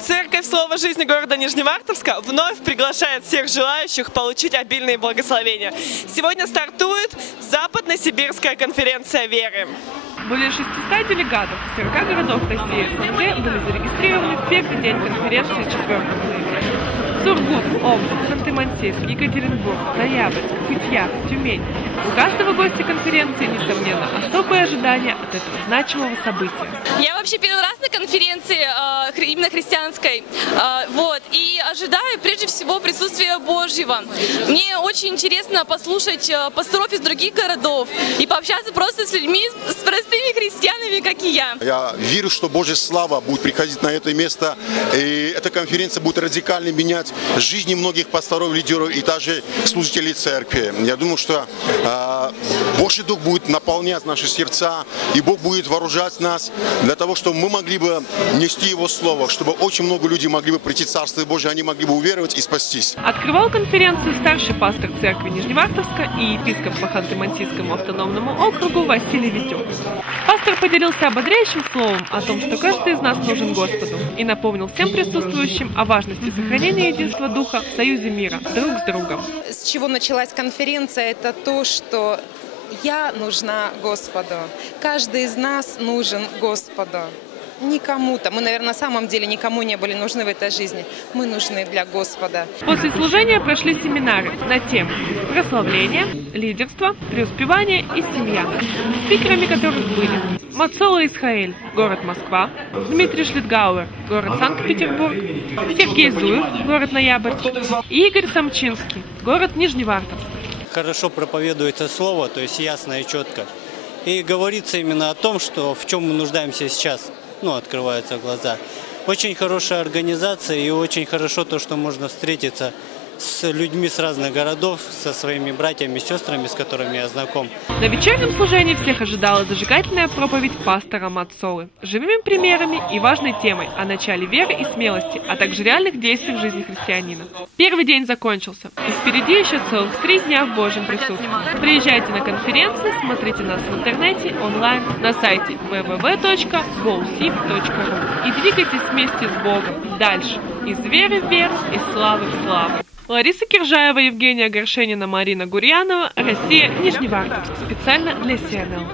Церковь Слова Жизни города Нижневартовска вновь приглашает всех желающих получить обильные благословения. Сегодня стартует Западно-Сибирская конференция веры. Более 600 делегатов из 40 городов России и СНГ были зарегистрированы в первый день конференции 4 ноября. Сургут, Омск, Ханты-Мансийск, Екатеринбург, Ноябрьск, Пытьях, Тюмень. У каждого гостя конференции, несомненно, особые ожидания от этого значимого события. Я вообще первый раз на конференции именно христианской, и ожидаю прежде всего присутствия Божьего. Мне очень интересно послушать пасторов из других городов и пообщаться просто с людьми, с простыми христианами, как и я. Я верю, что Божья слава будет приходить на это место, и эта конференция будет радикально менять жизни многих пасторов, лидеров и даже служителей церкви. Я думаю, что Божий Дух будет наполнять наши сердца, и Бог будет вооружать нас для того, чтобы мы могли бы нести Его Слово, чтобы очень много людей могли бы прийти в Царство Божие, они могли бы уверовать и спастись. Открывал конференцию старший пастор церкви Нижневартовска и епископ по Ханты-Мансийскому автономному округу Василий Витюк. Пастор поделился ободряющим словом о том, что каждый из нас нужен Господу, и напомнил всем присутствующим о важности сохранения единства Духа в союзе мира друг с другом. С чего началась конференция, это то, что я нужна Господу. Каждый из нас нужен Господу. Не кому-то. Мы, наверное, на самом деле никому не были нужны в этой жизни. Мы нужны для Господа. После служения прошли семинары на темы прославление, лидерство, преуспевание и семья, спикерами которых были Мацола Исхаэль, город Москва, Дмитрий Шлитгауэр, город Санкт-Петербург, Сергей Зуев, город Ноябрьск и Игорь Самчинский, город Нижневартовск. Хорошо проповедуется слово, то есть ясно и четко. И говорится именно о том, что в чем мы нуждаемся сейчас. Открываются глаза. Очень хорошая организация и очень хорошо то, что можно встретиться с людьми с разных городов, со своими братьями и сестрами, с которыми я знаком. На вечернем служении всех ожидала зажигательная проповедь пастора Мацолы, живыми примерами и важной темой о начале веры и смелости, а также реальных действий в жизни христианина. Первый день закончился, и впереди еще целых 3 дня в Божьем присутствии. Приезжайте на конференцию, смотрите нас в интернете, онлайн, на сайте www.gosip.ru и двигайтесь вместе с Богом дальше, из веры в веру, из славы в славу. Лариса Киржаева, Евгения Горшенина, Марина Гурьянова, Россия, Нижневартовск. Специально для CNN.